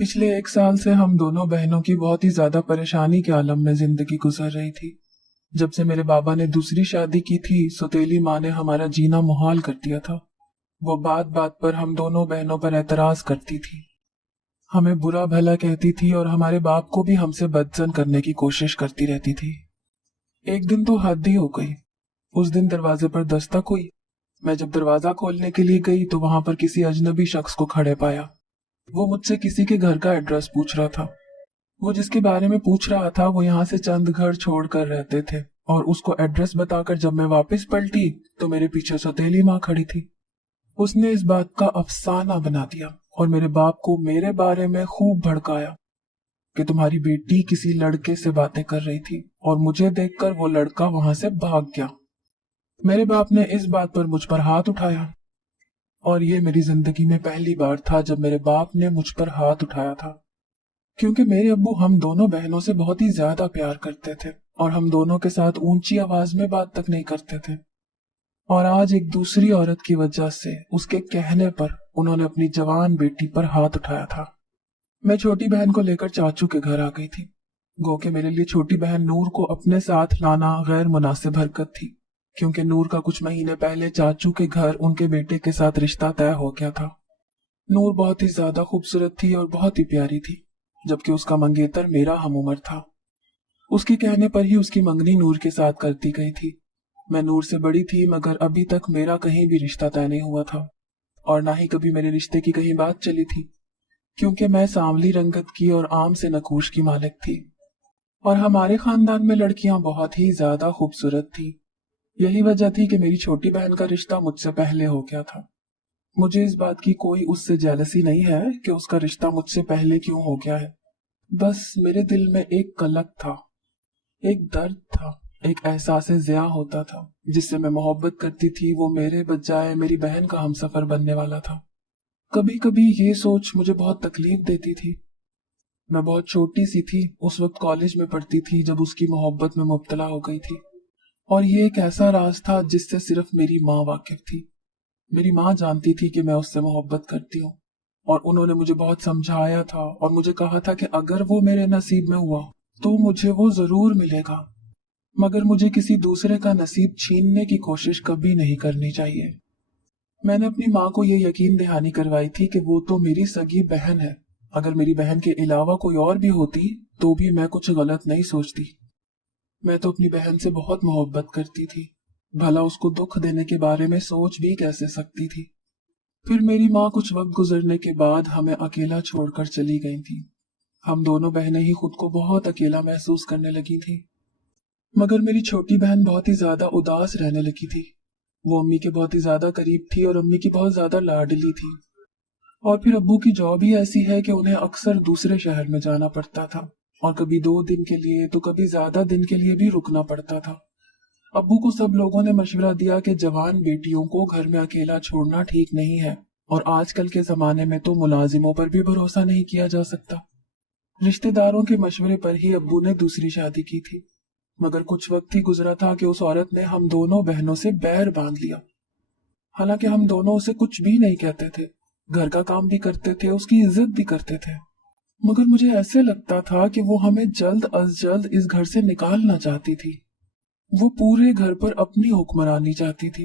पिछले 1 साल से हम दोनों बहनों की बहुत ही ज्यादा परेशानी के आलम में जिंदगी गुजर रही थी। जब से मेरे बाबा ने दूसरी शादी की थी, सौतेली माँ ने हमारा जीना मुहाल कर दिया था। वो बात बात पर हम दोनों बहनों पर एतराज करती थी, हमें बुरा भला कहती थी और हमारे बाप को भी हमसे बदजन करने की कोशिश करती रहती थी। एक दिन तो हद ही हो गई। उस दिन दरवाजे पर दस्तक हुई। मैं जब दरवाजा खोलने के लिए गई तो वहां पर किसी अजनबी शख्स को खड़े पाया। वो मुझसे किसी के घर का एड्रेस पूछ रहा था। वो जिसके बारे में पूछ रहा था वो यहाँ से चंद घर छोड़कर रहते थे, और उसको एड्रेस बताकर जब मैं वापस पलटी तो मेरे पीछे सौतेली माँ खड़ी थी। उसने इस बात का अफसाना बना दिया और मेरे बाप को मेरे बारे में खूब भड़काया कि तुम्हारी बेटी किसी लड़के से बातें कर रही थी, और मुझे देखकर वो लड़का वहां से भाग गया। मेरे बाप ने इस बात पर मुझ पर हाथ उठाया, और ये मेरी जिंदगी में पहली बार था जब मेरे बाप ने मुझ पर हाथ उठाया था। क्योंकि मेरे अब्बू हम दोनों बहनों से बहुत ही ज्यादा प्यार करते थे और हम दोनों के साथ ऊंची आवाज में बात तक नहीं करते थे। और आज एक दूसरी औरत की वजह से, उसके कहने पर, उन्होंने अपनी जवान बेटी पर हाथ उठाया था। मैं छोटी बहन को लेकर चाचू के घर आ गई थी। गो के मेरे लिए छोटी बहन नूर को अपने साथ लाना गैर मुनासिब हरकत थी, क्योंकि नूर का कुछ महीने पहले चाचू के घर उनके बेटे के साथ रिश्ता तय हो गया था। नूर बहुत ही ज्यादा खूबसूरत थी और बहुत ही प्यारी थी, जबकि उसका मंगेतर मेरा हम उम्र था। उसके कहने पर ही उसकी मंगनी नूर के साथ करती गई थी। मैं नूर से बड़ी थी, मगर अभी तक मेरा कहीं भी रिश्ता तय नहीं हुआ था, और ना ही कभी मेरे रिश्ते की कहीं बात चली थी, क्योंकि मैं सांवली रंगत की और आम से नकूश की मालिक थी, और हमारे खानदान में लड़कियां बहुत ही ज्यादा खूबसूरत थी। यही वजह थी कि मेरी छोटी बहन का रिश्ता मुझसे पहले हो गया था। मुझे इस बात की कोई उससे जेलसी नहीं है कि उसका रिश्ता मुझसे पहले क्यों हो गया है। बस मेरे दिल में एक कलक था, एक दर्द था, एक एहसास ज़िया होता था। जिससे मैं मोहब्बत करती थी वो मेरे बजाय मेरी बहन का हमसफर बनने वाला था। कभी कभी ये सोच मुझे बहुत तकलीफ देती थी। मैं बहुत छोटी सी थी, उस वक्त कॉलेज में पढ़ती थी जब उसकी मोहब्बत में मुब्तला हो गई थी। और ये एक ऐसा राज था जिससे सिर्फ मेरी माँ वाकिफ थी। मेरी माँ जानती थी कि मैं उससे मोहब्बत करती हूँ, और उन्होंने मुझे बहुत समझाया था और मुझे कहा था कि अगर वो मेरे नसीब में हुआ तो मुझे वो जरूर मिलेगा, मगर मुझे किसी दूसरे का नसीब छीनने की कोशिश कभी नहीं करनी चाहिए। मैंने अपनी माँ को ये यकीन दहानी करवाई थी कि वो तो मेरी सगी बहन है। अगर मेरी बहन के अलावा कोई और भी होती तो भी मैं कुछ गलत नहीं सोचती। मैं तो अपनी बहन से बहुत मोहब्बत करती थी, भला उसको दुख देने के बारे में सोच भी कैसे सकती थी। फिर मेरी माँ कुछ वक्त गुजरने के बाद हमें अकेला छोड़कर चली गई थी। हम दोनों बहनें ही खुद को बहुत अकेला महसूस करने लगी थी, मगर मेरी छोटी बहन बहुत ही ज्यादा उदास रहने लगी थी। वो अम्मी के बहुत ही ज्यादा करीब थी और अम्मी की बहुत ज्यादा लाडली थी। और फिर अब्बू की जॉब ही ऐसी है कि उन्हें अक्सर दूसरे शहर में जाना पड़ता था, और कभी 2 दिन के लिए तो कभी ज्यादा दिन के लिए भी रुकना पड़ता था। अब्बू को सब लोगों ने मशवरा दिया कि जवान बेटियों को घर में अकेला छोड़ना ठीक नहीं है, और आजकल के जमाने में तो मुलाजिमों पर भी भरोसा नहीं किया जा सकता। रिश्तेदारों के मशवरे पर ही अब्बू ने दूसरी शादी की थी, मगर कुछ वक्त ही गुजरा था कि उस औरत ने हम दोनों बहनों से बैर बांध लिया। हालांकि हम दोनों उसे कुछ भी नहीं कहते थे, घर का काम भी करते थे, उसकी इज्जत भी करते थे, मगर मुझे ऐसे लगता था कि वो हमें जल्द अज जल्द इस घर से निकालना चाहती थी। वो पूरे घर पर अपनी हुक्मरानी चाहती थी।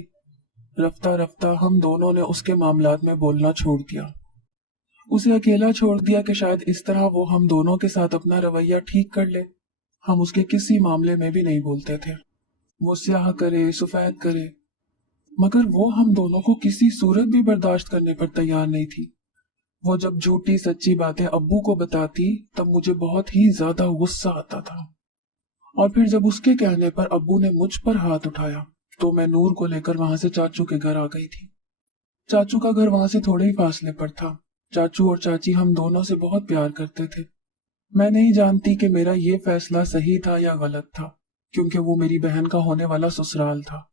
रफ्ता रफ्ता हम दोनों ने उसके मामलात में बोलना छोड़ दिया, उसे अकेला छोड़ दिया कि शायद इस तरह वो हम दोनों के साथ अपना रवैया ठीक कर ले। हम उसके किसी मामले में भी नहीं बोलते थे, वो स्याह करे सफेद करे, मगर वो हम दोनों को किसी सूरत भी बर्दाश्त करने पर तैयार नहीं थी। वो जब झूठी सच्ची बातें अब्बू को बताती तब मुझे बहुत ही ज्यादा गुस्सा आता था। और फिर जब उसके कहने पर अब्बू ने मुझ पर हाथ उठाया तो मैं नूर को लेकर वहां से चाचू के घर आ गई थी। चाचू का घर वहां से थोड़े ही फासले पर था। चाचू और चाची हम दोनों से बहुत प्यार करते थे। मैं नहीं जानती कि मेरा ये फैसला सही था या गलत था, क्योंकि वो मेरी बहन का होने वाला ससुराल था,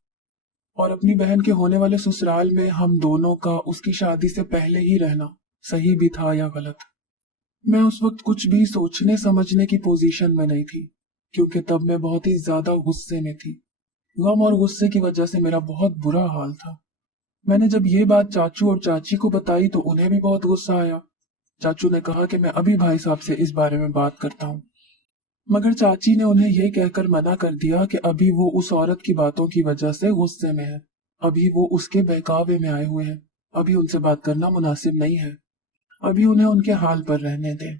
और अपनी बहन के होने वाले ससुराल में हम दोनों का उसकी शादी से पहले ही रहना सही भी था या गलत। मैं उस वक्त कुछ भी सोचने समझने की पोजीशन में नहीं थी, क्योंकि तब मैं बहुत ही ज्यादा गुस्से में थी। गम और गुस्से की वजह से मेरा बहुत बुरा हाल था। मैंने जब ये बात चाचू और चाची को बताई तो उन्हें भी बहुत गुस्सा आया। चाचू ने कहा कि मैं अभी भाई साहब से इस बारे में बात करता हूँ, मगर चाची ने उन्हें यह कहकर मना कर दिया कि अभी वो उस औरत की बातों की वजह से गुस्से में है, अभी वो उसके बहकावे में आए हुए हैं, अभी उनसे बात करना मुनासिब नहीं है, अभी उन्हें उनके हाल पर रहने दें।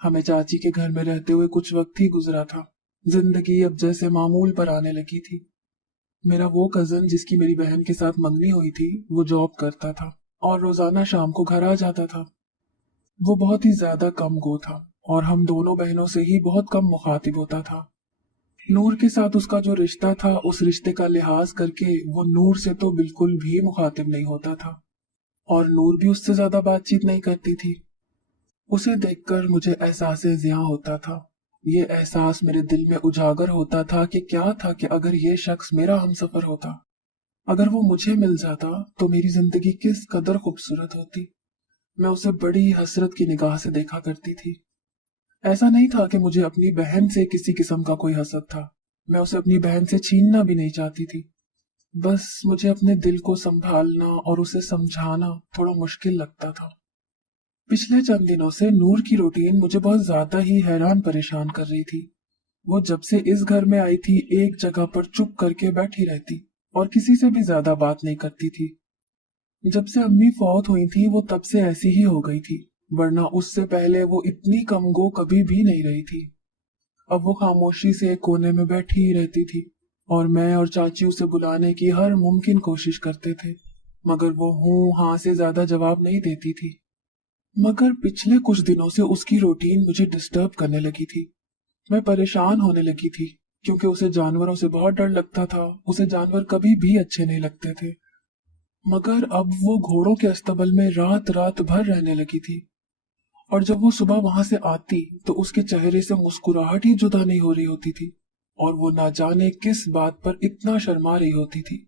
हमें चाची के घर में रहते हुए कुछ वक्त ही गुजरा था, जिंदगी अब जैसे मामूल पर आने लगी थी। मेरा वो कजन जिसकी मेरी बहन के साथ मंगनी हुई थी, वो जॉब करता था और रोजाना शाम को घर आ जाता था। वो बहुत ही ज्यादा कम गो था और हम दोनों बहनों से ही बहुत कम मुखातिब होता था। नूर के साथ उसका जो रिश्ता था, उस रिश्ते का लिहाज करके वो नूर से तो बिल्कुल भी मुखातिब नहीं होता था और नूर भी उससे ज्यादा बातचीत नहीं करती थी। उसे देखकर मुझे एहसास ज़िया होता था। ये एहसास मेरे दिल में उजागर होता था कि क्या था कि अगर ये शख्स मेरा हमसफर होता, अगर वो मुझे मिल जाता तो मेरी जिंदगी किस कदर खूबसूरत होती। मैं उसे बड़ी हसरत की निगाह से देखा करती थी। ऐसा नहीं था कि मुझे अपनी बहन से किसी किस्म का कोई हसद था, मैं उसे अपनी बहन से छीनना भी नहीं चाहती थी। बस मुझे अपने दिल को संभालना और उसे समझाना थोड़ा मुश्किल लगता था। पिछले चंद दिनों से नूर की रूटीन मुझे बहुत ज्यादा ही हैरान परेशान कर रही थी। वो जब से इस घर में आई थी, एक जगह पर चुप करके बैठी रहती और किसी से भी ज्यादा बात नहीं करती थी। जब से अम्मी फौत हुई थी, वो तब से ऐसी ही हो गई थी, वरना उससे पहले वो इतनी कमगो कभी भी नहीं रही थी। अब वो खामोशी से एक कोने में बैठी ही रहती थी और मैं और चाची उसे बुलाने की हर मुमकिन कोशिश करते थे, मगर वो हूं हां से ज्यादा जवाब नहीं देती थी। मगर पिछले कुछ दिनों से उसकी रूटीन मुझे डिस्टर्ब करने लगी थी। मैं परेशान होने लगी थी, क्योंकि उसे जानवरों से बहुत डर लगता था। उसे जानवर कभी भी अच्छे नहीं लगते थे। मगर अब वो घोड़ों के अस्तबल में रात रात भर रहने लगी थी और जब वो सुबह वहां से आती तो उसके चेहरे से मुस्कुराहट ही जुदा नहीं हो रही होती थी और वो ना जाने किस बात पर इतना शर्मा रही होती थी।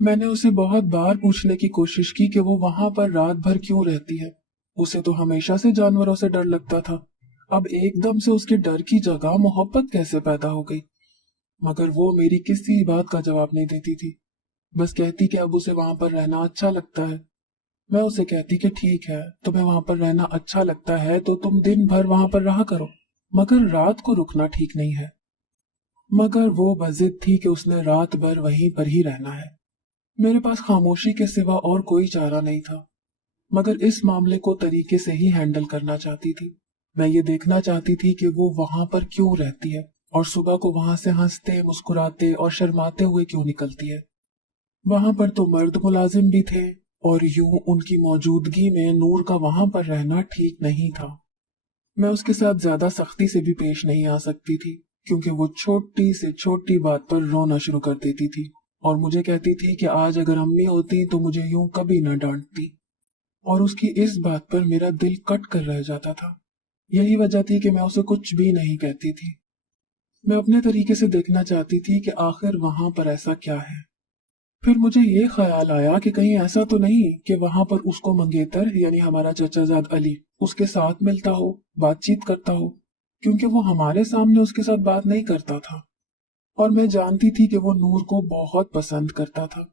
मैंने उसे बहुत बार पूछने की कोशिश की कि वो वहां पर रात भर क्यों रहती है। उसे तो हमेशा से जानवरों से डर लगता था, अब एकदम से उसके डर की जगह मोहब्बत कैसे पैदा हो गई। मगर वो मेरी किसी बात का जवाब नहीं देती थी, बस कहती कि अब उसे वहां पर रहना अच्छा लगता है। मैं उसे कहती कि ठीक है, तुम्हें वहां पर रहना अच्छा लगता है तो तुम दिन भर वहां पर रहा करो, मगर रात को रुकना ठीक नहीं है। मगर वो बजिद थी कि उसने रात भर वहीं पर ही रहना है। मेरे पास खामोशी के सिवा और कोई चारा नहीं था, मगर इस मामले को तरीके से ही हैंडल करना चाहती थी। मैं ये देखना चाहती थी कि वो वहां पर क्यों रहती है और सुबह को वहां से हंसते मुस्कुराते और शर्माते हुए क्यों निकलती है। वहां पर तो मर्द मुलाजिम भी थे और यूं उनकी मौजूदगी में नूर का वहां पर रहना ठीक नहीं था। मैं उसके साथ ज्यादा सख्ती से भी पेश नहीं आ सकती थी, क्योंकि वो छोटी से छोटी बात पर रोना शुरू कर देती थी और मुझे कहती थी कि आज अगर अम्मी होती तो मुझे यूं कभी न डांटती। और उसकी इस बात पर मेरा दिल कट कर रह जाता था। यही वजह थी कि मैं उसे कुछ भी नहीं कहती थी। मैं अपने तरीके से देखना चाहती थी कि आखिर वहां पर ऐसा क्या है। फिर मुझे ये ख्याल आया कि कहीं ऐसा तो नहीं कि वहां पर उसको मंगेतर यानी हमारा चचाजाद अली उसके साथ मिलता हो, बातचीत करता हो, क्योंकि वो हमारे सामने उसके साथ बात नहीं करता था और मैं जानती थी कि वो नूर को बहुत पसंद करता था।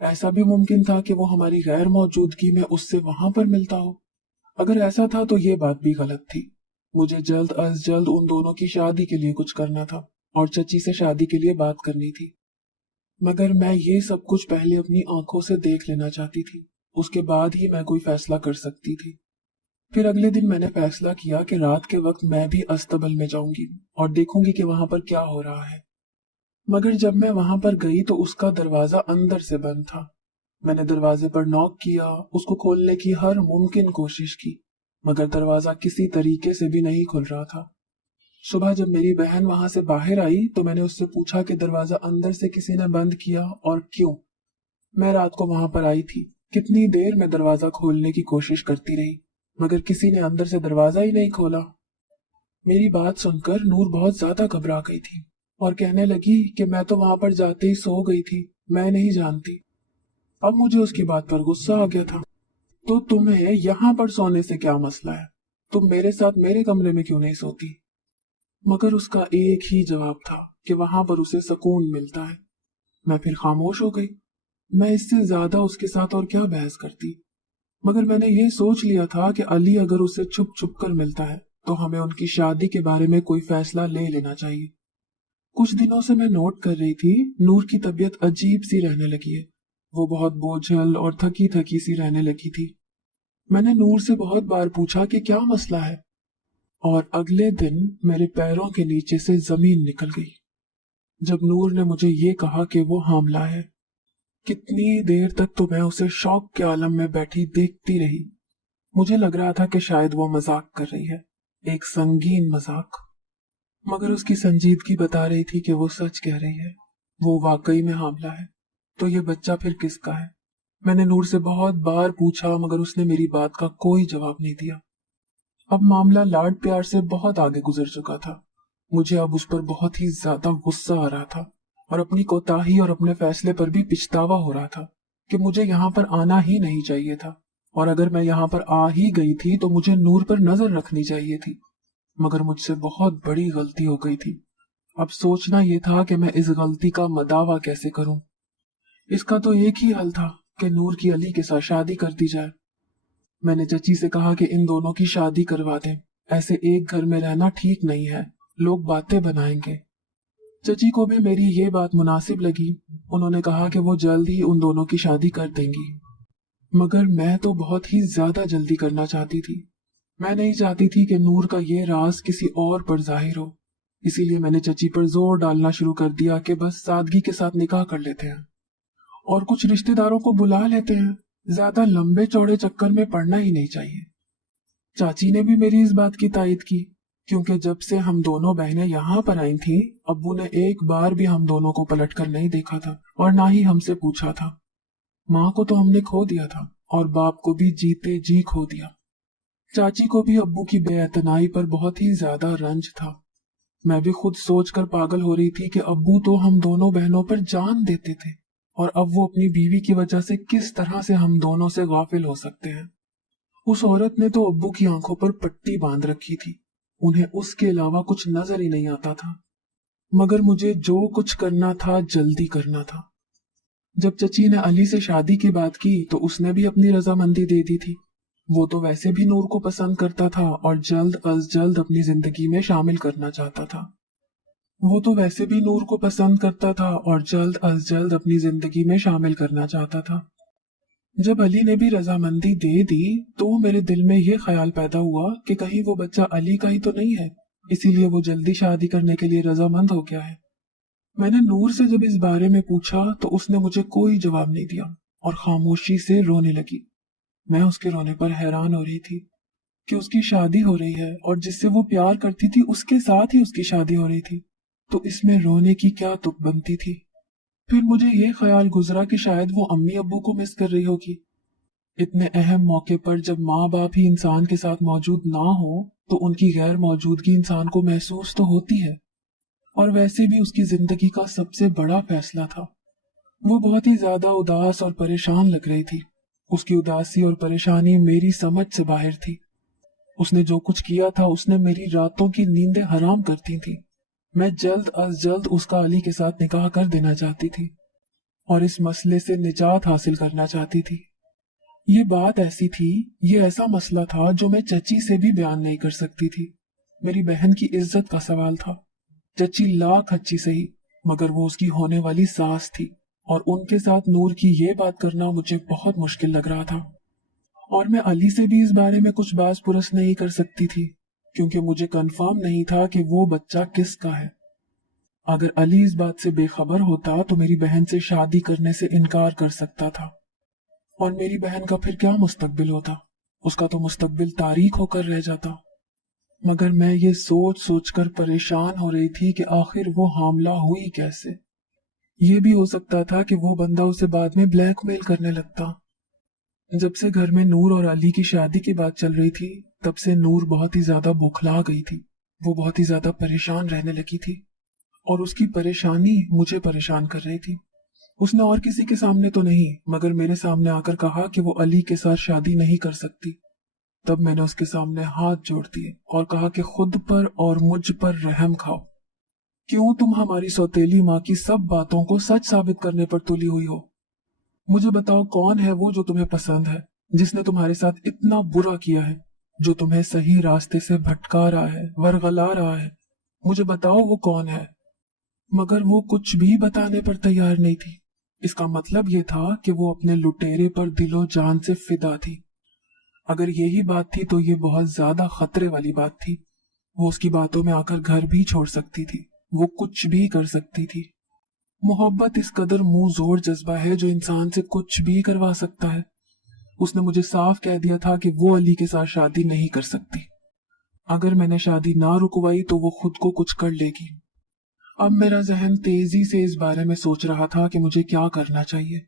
ऐसा भी मुमकिन था कि वो हमारी गैर मौजूदगी में उससे वहां पर मिलता हो। अगर ऐसा था तो ये बात भी गलत थी। मुझे जल्द अज जल्द उन दोनों की शादी के लिए कुछ करना था और चची से शादी के लिए बात करनी थी। मगर मैं ये सब कुछ पहले अपनी आंखों से देख लेना चाहती थी, उसके बाद ही मैं कोई फैसला कर सकती थी। फिर अगले दिन मैंने फैसला किया कि रात के वक्त मैं भी अस्तबल में जाऊंगी और देखूंगी कि वहां पर क्या हो रहा है। मगर जब मैं वहां पर गई तो उसका दरवाजा अंदर से बंद था। मैंने दरवाजे पर नॉक किया, उसको खोलने की हर मुमकिन कोशिश की, मगर दरवाजा किसी तरीके से भी नहीं खुल रहा था। सुबह जब मेरी बहन वहां से बाहर आई तो मैंने उससे पूछा कि दरवाजा अंदर से किसी ने बंद किया और क्यों। मैं रात को वहां पर आई थी, कितनी देर मैं दरवाजा खोलने की कोशिश करती रही, मगर किसी ने अंदर से दरवाजा ही नहीं खोला। मेरी बात सुनकर नूर बहुत ज्यादा घबरा गई थी और कहने लगी कि मैं तो वहां पर जाते ही सो गई थी, मैं नहीं जानती। अब मुझे उसकी बात पर गुस्सा आ गया था। तो तुम्हें यहाँ पर सोने से क्या मसला है? तुम मेरे साथ मेरे कमरे में क्यों नहीं सोती? मगर उसका एक ही जवाब था कि वहां पर उसे सुकून मिलता है। मैं फिर खामोश हो गई। मैं इससे ज्यादा उसके साथ और क्या बहस करती। मगर मैंने ये सोच लिया था कि अली अगर उसे छुप छुप कर मिलता है तो हमें उनकी शादी के बारे में कोई फैसला ले लेना चाहिए। कुछ दिनों से मैं नोट कर रही थी, नूर की तबीयत अजीब सी रहने लगी है। वो बहुत बोझल और थकी थकी सी रहने लगी थी। मैंने नूर से बहुत बार पूछा कि क्या मसला है, और अगले दिन मेरे पैरों के नीचे से जमीन निकल गई जब नूर ने मुझे ये कहा कि वो हामला है। कितनी देर तक तो मैं उसे शौक के आलम में बैठी देखती रही। मुझे लग रहा था कि शायद वो मजाक कर रही है, एक संगीन मजाक। मगर उसकी संजीदगी बता रही थी कि वो सच कह रही है, वो वाकई में हामला है। तो ये बच्चा फिर किसका है? मैंने नूर से बहुत बार पूछा मगर उसने मेरी बात का कोई जवाब नहीं दिया। अब मामला लाड प्यार से बहुत आगे गुजर चुका था। मुझे अब उस पर बहुत ही ज्यादा गुस्सा आ रहा था और अपनी कोताही और अपने फैसले पर भी पछतावा हो रहा था कि मुझे यहाँ पर आना ही नहीं चाहिए था, और अगर मैं यहाँ पर आ ही गई थी तो मुझे नूर पर नजर रखनी चाहिए थी। मगर मुझसे बहुत बड़ी गलती हो गई थी। अब सोचना यह था कि मैं इस गलती का मदावा कैसे करूं। इसका तो एक ही हल था कि नूर की अली के साथ शादी कर दी जाए। मैंने चची से कहा कि इन दोनों की शादी करवा दें, ऐसे एक घर में रहना ठीक नहीं है, लोग बातें बनाएंगे। चची को भी मेरी ये बात मुनासिब लगी। उन्होंने कहा कि वो जल्द ही उन दोनों की शादी कर देंगी। मगर मैं तो बहुत ही ज्यादा जल्दी करना चाहती थी। मैं नहीं चाहती थी कि नूर का ये राज किसी और पर जाहिर हो। इसीलिए मैंने चची पर जोर डालना शुरू कर दिया कि बस सादगी के साथ निकाह कर लेते हैं और कुछ रिश्तेदारों को बुला लेते हैं। ज्यादा लंबे चौड़े चक्कर में पड़ना ही नहीं चाहिए। चाची ने भी मेरी इस बात की तायद की, क्योंकि जब से हम दोनों बहनें यहाँ पर आई थी, अब्बू ने एक बार भी हम दोनों को पलटकर नहीं देखा था और ना ही हमसे पूछा था। माँ को तो हमने खो दिया था और बाप को भी जीते जी खो दिया। चाची को भी अब्बू की बेअतनाई पर बहुत ही ज्यादा रंज था। मैं भी खुद सोचकर पागल हो रही थी कि अब्बू तो हम दोनों बहनों पर जान देते थे, और अब वो अपनी बीवी की वजह से किस तरह से हम दोनों से गाफिल हो सकते हैं। उस औरत ने तो अब्बू की आंखों पर पट्टी बांध रखी थी। उन्हें उसके अलावा कुछ नजर ही नहीं आता था। मगर मुझे जो कुछ करना था जल्दी करना था। जब चची ने अली से शादी की बात की तो उसने भी अपनी रजामंदी दे दी थी। वो तो वैसे भी नूर को पसंद करता था और जल्द अज जल्द अपनी जिंदगी में शामिल करना चाहता था। वो तो वैसे भी नूर को पसंद करता था और जल्द अज जल्द अपनी जिंदगी में शामिल करना चाहता था। जब अली ने भी रजामंदी दे दी तो मेरे दिल में यह ख्याल पैदा हुआ कि कहीं वो बच्चा अली का ही तो नहीं है, इसीलिए वो जल्दी शादी करने के लिए रजामंद हो गया है। मैंने नूर से जब इस बारे में पूछा तो उसने मुझे कोई जवाब नहीं दिया और खामोशी से रोने लगी। मैं उसके रोने पर हैरान हो रही थी कि उसकी शादी हो रही है और जिससे वो प्यार करती थी उसके साथ ही उसकी शादी हो रही थी, तो इसमें रोने की क्या तुक बनती थी। फिर मुझे ये ख्याल गुजरा कि शायद वो अम्मी अब्बू को मिस कर रही होगी। इतने अहम मौके पर जब माँ बाप ही इंसान के साथ मौजूद ना हो तो उनकी गैर मौजूदगी इंसान को महसूस तो होती है। और वैसे भी उसकी जिंदगी का सबसे बड़ा फैसला था। वो बहुत ही ज्यादा उदास और परेशान लग रही थी। उसकी उदासी और परेशानी मेरी समझ से बाहर थी। उसने जो कुछ किया था उसने मेरी रातों की नींदें हराम कर दी थी। मैं जल्द अज जल्द उसका अली के साथ निकाह कर देना चाहती थी और इस मसले से निजात हासिल करना चाहती थी। ये बात ऐसी थी, ये ऐसा मसला था जो मैं चची से भी बयान नहीं कर सकती थी। मेरी बहन की इज्जत का सवाल था। चची लाख अच्छी सही, मगर वो उसकी होने वाली सास थी और उनके साथ नूर की ये बात करना मुझे बहुत मुश्किल लग रहा था। और मैं अली से भी इस बारे में कुछ बात पुरस नहीं कर सकती थी, क्योंकि मुझे कंफर्म नहीं था कि वो बच्चा किसका है। अगर अली इस बात से बेखबर होता तो मेरी बहन से शादी करने से इनकार कर सकता था, और मेरी बहन का फिर क्या मुस्तकबिल होता। उसका तो मुस्तकबिल तारीख होकर रह जाता। मगर मैं ये सोच सोच कर परेशान हो रही थी कि आखिर वो हामला हुई कैसे। ये भी हो सकता था कि वो बंदा उसे बाद में ब्लैकमेल करने लगता। जब से घर में नूर और अली की शादी की बात चल रही थी तब से नूर बहुत ही ज्यादा बौखला गई थी। वो बहुत ही ज्यादा परेशान रहने लगी थी और उसकी परेशानी मुझे परेशान कर रही थी। उसने और किसी के सामने तो नहीं मगर मेरे सामने आकर कहा कि वो अली के साथ शादी नहीं कर सकती। तब मैंने उसके सामने हाथ जोड़ दिए और कहा कि खुद पर और मुझ पर रहम खाओ। क्यों तुम हमारी सौतेली माँ की सब बातों को सच साबित करने पर तुली हुई हो? मुझे बताओ कौन है वो जो तुम्हें पसंद है जिसने तुम्हारे साथ इतना बुरा किया है, जो तुम्हें सही रास्ते से भटका रहा है, वरगला रहा है। मुझे बताओ वो कौन है। मगर वो कुछ भी बताने पर तैयार नहीं थी। इसका मतलब ये था कि वो अपने लुटेरे पर दिलो जान से फिदा थी। अगर यही बात थी तो ये बहुत ज्यादा खतरे वाली बात थी। वो उसकी बातों में आकर घर भी छोड़ सकती थी, वो कुछ भी कर सकती थी। मोहब्बत इस कदर मुंह जोर जज्बा है जो इंसान से कुछ भी करवा सकता है। उसने मुझे साफ कह दिया था कि वो अली के साथ शादी नहीं कर सकती। अगर मैंने शादी ना रुकवाई तो वो खुद को कुछ कर लेगी। अब मेरा जहन तेजी से इस बारे में सोच रहा था कि मुझे क्या करना चाहिए।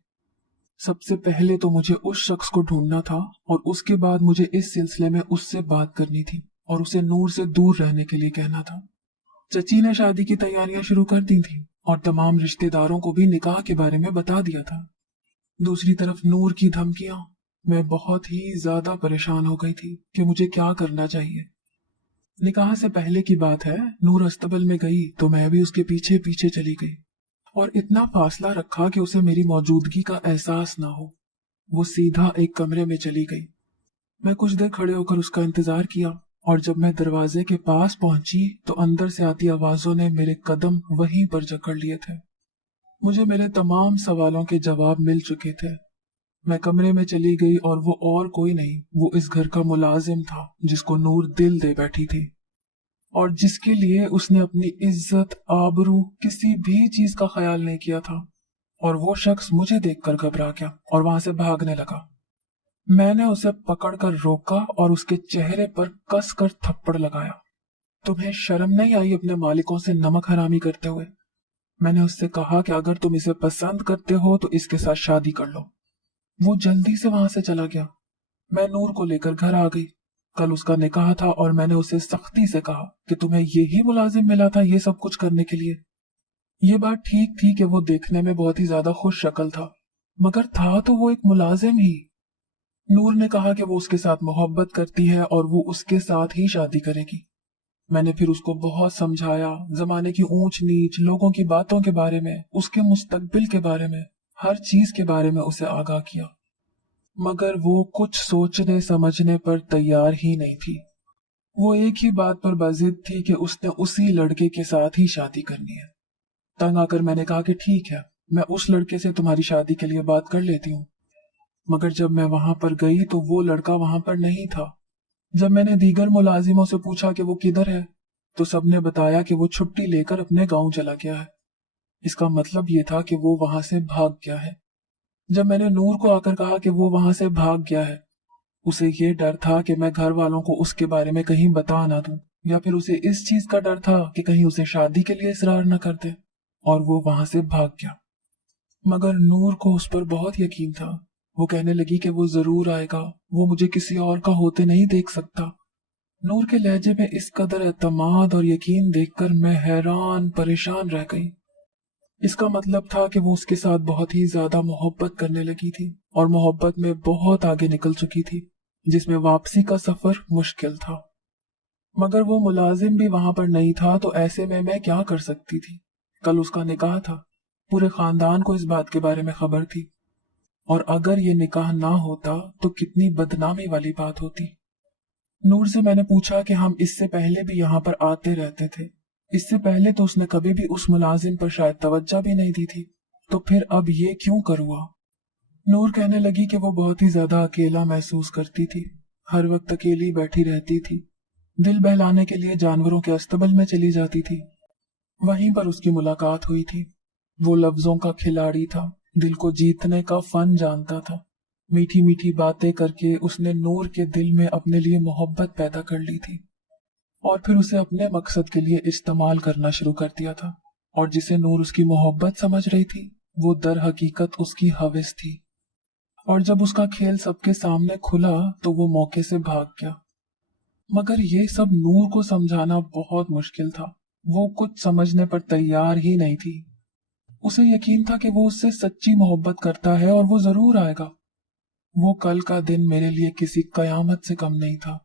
सबसे पहले तो मुझे उस शख्स को ढूंढना था और उसके बाद मुझे इस सिलसिले में उससे बात करनी थी और उसे नूर से दूर रहने के लिए कहना था। चची ने शादी की तैयारियां शुरू कर दी थी और तमाम रिश्तेदारों को भी निकाह के बारे में बता दिया था। दूसरी तरफ नूर की धमकियां। मैं बहुत ही ज्यादा परेशान हो गई थी कि मुझे क्या करना चाहिए। निकाह से पहले की बात है, नूर अस्तबल में गई तो मैं भी उसके पीछे पीछे चली गई और इतना फासला रखा कि उसे मेरी मौजूदगी का एहसास ना हो। वो सीधा एक कमरे में चली गई। मैं कुछ देर खड़े होकर उसका इंतजार किया और जब मैं दरवाजे के पास पहुंची तो अंदर से आती आवाजों ने मेरे कदम वहीं पर जकड़ लिए थे। मुझे मेरे तमाम सवालों के जवाब मिल चुके थे। मैं कमरे में चली गई और वो और कोई नहीं, वो इस घर का मुलाजिम था जिसको नूर दिल दे बैठी थी और जिसके लिए उसने अपनी इज्जत आबरू किसी भी चीज का ख्याल नहीं किया था। और वो शख्स मुझे देखकर घबरा गया और वहां से भागने लगा। मैंने उसे पकड़कर रोका और उसके चेहरे पर कसकर थप्पड़ लगाया। तुम्हें शर्म नहीं आई अपने मालिकों से नमक हरामी करते हुए? मैंने उससे कहा कि अगर तुम इसे पसंद करते हो तो इसके साथ शादी कर लो। वो जल्दी से वहां से चला गया। मैं नूर को लेकर घर आ गई। कल उसका निकाह था और मैंने उसे सख्ती से कहा कि तुम्हें यही मुलाजिम मिला था ये सब कुछ करने के लिए। ये बात ठीक थी कि वो देखने में बहुत ही ज्यादा खुश शक्ल था, मगर था तो वो एक मुलाजिम ही। नूर ने कहा कि वो उसके साथ मोहब्बत करती है और वो उसके साथ ही शादी करेगी। मैंने फिर उसको बहुत समझाया, जमाने की ऊंच नीच, लोगों की बातों के बारे में, उसके मुस्तकबिल के बारे में, हर चीज के बारे में उसे आगाह किया, मगर वो कुछ सोचने समझने पर तैयार ही नहीं थी। वो एक ही बात पर बाजिद थी कि उसने उसी लड़के के साथ ही शादी करनी है। तंग आकर मैंने कहा कि ठीक है, मैं उस लड़के से तुम्हारी शादी के लिए बात कर लेती हूँ। मगर जब मैं वहां पर गई तो वो लड़का वहां पर नहीं था। जब मैंने दीगर मुलाजिमों से पूछा कि वो किधर है तो सबने बताया कि वो छुट्टी लेकर अपने गांव चला गया है। इसका मतलब ये था कि वो वहां से भाग गया है। जब मैंने नूर को आकर कहा कि वो वहां से भाग गया है, उसे ये डर था कि मैं घर वालों को उसके बारे में कहीं बता ना दूं, या फिर उसे इस चीज का डर था कि कहीं उसे शादी के लिए इसरार न कर दे और वो वहां से भाग गया। मगर नूर को उस पर बहुत यकीन था। वो कहने लगी कि वो जरूर आएगा, वो मुझे किसी और का होते नहीं देख सकता। नूर के लहजे में इस कदर एतमाद और यकीन देखकर मैं हैरान परेशान रह गई। इसका मतलब था कि वो उसके साथ बहुत ही ज्यादा मोहब्बत करने लगी थी और मोहब्बत में बहुत आगे निकल चुकी थी, जिसमें वापसी का सफर मुश्किल था। मगर वो मुलाजिम भी वहां पर नहीं था तो ऐसे में मैं क्या कर सकती थी। कल उसका निकाह था, पूरे खानदान को इस बात के बारे में खबर थी और अगर ये निकाह ना होता तो कितनी बदनामी वाली बात होती। नूर से मैंने पूछा कि हम इससे पहले भी यहाँ पर आते रहते थे, इससे पहले तो उसने कभी भी उस मुलाजिम पर शायद तवज्जो भी नहीं दी थी, तो फिर अब ये क्यों कर हुआ? नूर कहने लगी कि वो बहुत ही ज्यादा अकेला महसूस करती थी, हर वक्त अकेली बैठी रहती थी, दिल बहलाने के लिए जानवरों के अस्तबल में चली जाती थी। वहीं पर उसकी मुलाकात हुई थी। वो लफ्जों का खिलाड़ी था, दिल को जीतने का फन जानता था। मीठी मीठी बातें करके उसने नूर के दिल में अपने लिए मोहब्बत पैदा कर ली थी और फिर उसे अपने मकसद के लिए इस्तेमाल करना शुरू कर दिया था। और जिसे नूर उसकी मोहब्बत समझ रही थी वो दर हकीकत उसकी हवस थी। और जब उसका खेल सबके सामने खुला तो वो मौके से भाग गया। मगर ये सब नूर को समझाना बहुत मुश्किल था। वो कुछ समझने पर तैयार ही नहीं थी। उसे यकीन था कि वो उससे सच्ची मोहब्बत करता है और वो जरूर आएगा। वो कल का दिन मेरे लिए किसी कयामत से कम नहीं था।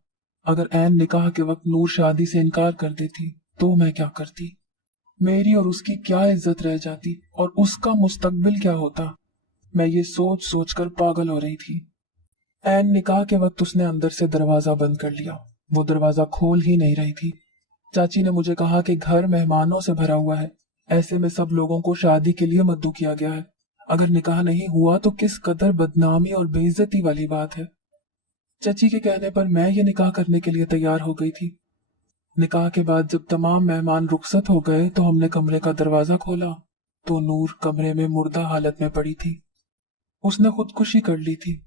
अगर ऐन निकाह के वक्त नूर शादी से इनकार कर देती तो मैं क्या करती? मेरी और उसकी क्या इज्जत रह जाती और उसका मुस्तकबिल क्या होता? मैं ये सोच सोच कर पागल हो रही थी। ऐन निकाह के वक्त उसने अंदर से दरवाजा बंद कर लिया। वो दरवाजा खोल ही नहीं रही थी। चाची ने मुझे कहा कि घर मेहमानों से भरा हुआ है, ऐसे में सब लोगों को शादी के लिए मद्दू किया गया है। अगर निकाह नहीं हुआ तो किस कदर बदनामी और बेइज्जती वाली बात है। चाची के कहने पर मैं ये निकाह करने के लिए तैयार हो गई थी। निकाह के बाद जब तमाम मेहमान रुखसत हो गए तो हमने कमरे का दरवाजा खोला तो नूर कमरे में मुर्दा हालत में पड़ी थी। उसने खुदकुशी कर ली थी।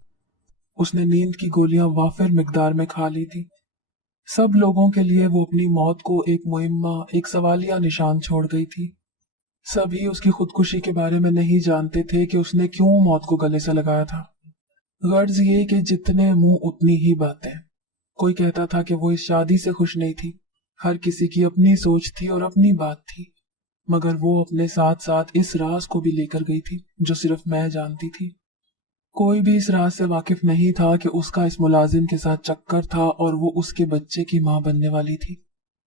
उसने नींद की गोलियां वाफिर मिकदार में खा ली थी। सब लोगों के लिए वो अपनी मौत को एक मुहिम्मा, एक सवालिया निशान छोड़ गई थी। सभी उसकी खुदकुशी के बारे में नहीं जानते थे कि उसने क्यों मौत को गले से लगाया था। गर्ज ये कि जितने मुंह उतनी ही बातें। कोई कहता था कि वो इस शादी से खुश नहीं थी। हर किसी की अपनी सोच थी और अपनी बात थी, मगर वो अपने साथ साथ इस राज को भी लेकर गई थी जो सिर्फ मैं जानती थी। कोई भी इस राज से वाकिफ नहीं था कि उसका इस मुलाजिम के साथ चक्कर था और वो उसके बच्चे की मां बनने वाली थी।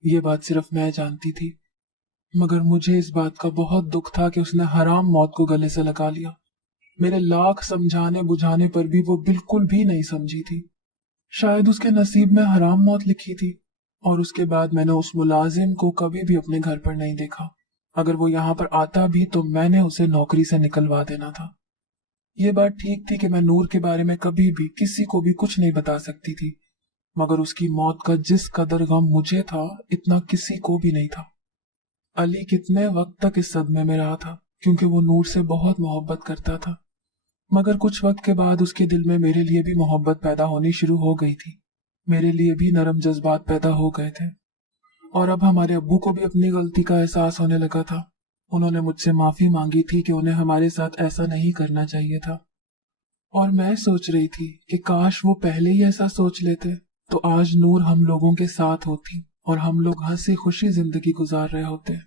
ये बात सिर्फ मैं जानती थी, मगर मुझे इस बात का बहुत दुख था कि उसने हराम मौत को गले से लगा लिया। मेरे लाख समझाने बुझाने पर भी वो बिल्कुल भी नहीं समझी थी। शायद उसके नसीब में हराम मौत लिखी थी। और उसके बाद मैंने उस मुलाजिम को कभी भी अपने घर पर नहीं देखा। अगर वो यहाँ पर आता भी तो मैंने उसे नौकरी से निकलवा देना था। ये बात ठीक थी कि मैं नूर के बारे में कभी भी किसी को भी कुछ नहीं बता सकती थी, मगर उसकी मौत का जिस कदर गम मुझे था इतना किसी को भी नहीं था। अली कितने वक्त तक इस सदमे में रहा था क्योंकि वो नूर से बहुत मोहब्बत करता था, मगर कुछ वक्त के बाद उसके दिल में मेरे लिए भी मोहब्बत पैदा होनी शुरू हो गई थी। मेरे लिए भी नरम जज्बात पैदा हो गए थे। और अब हमारे अब्बू को भी अपनी गलती का एहसास होने लगा था। उन्होंने मुझसे माफी मांगी थी कि उन्हें हमारे साथ ऐसा नहीं करना चाहिए था। और मैं सोच रही थी कि काश वो पहले ही ऐसा सोच लेते तो आज नूर हम लोगों के साथ होती और हम लोग हंसी खुशी जिंदगी गुजार रहे होते।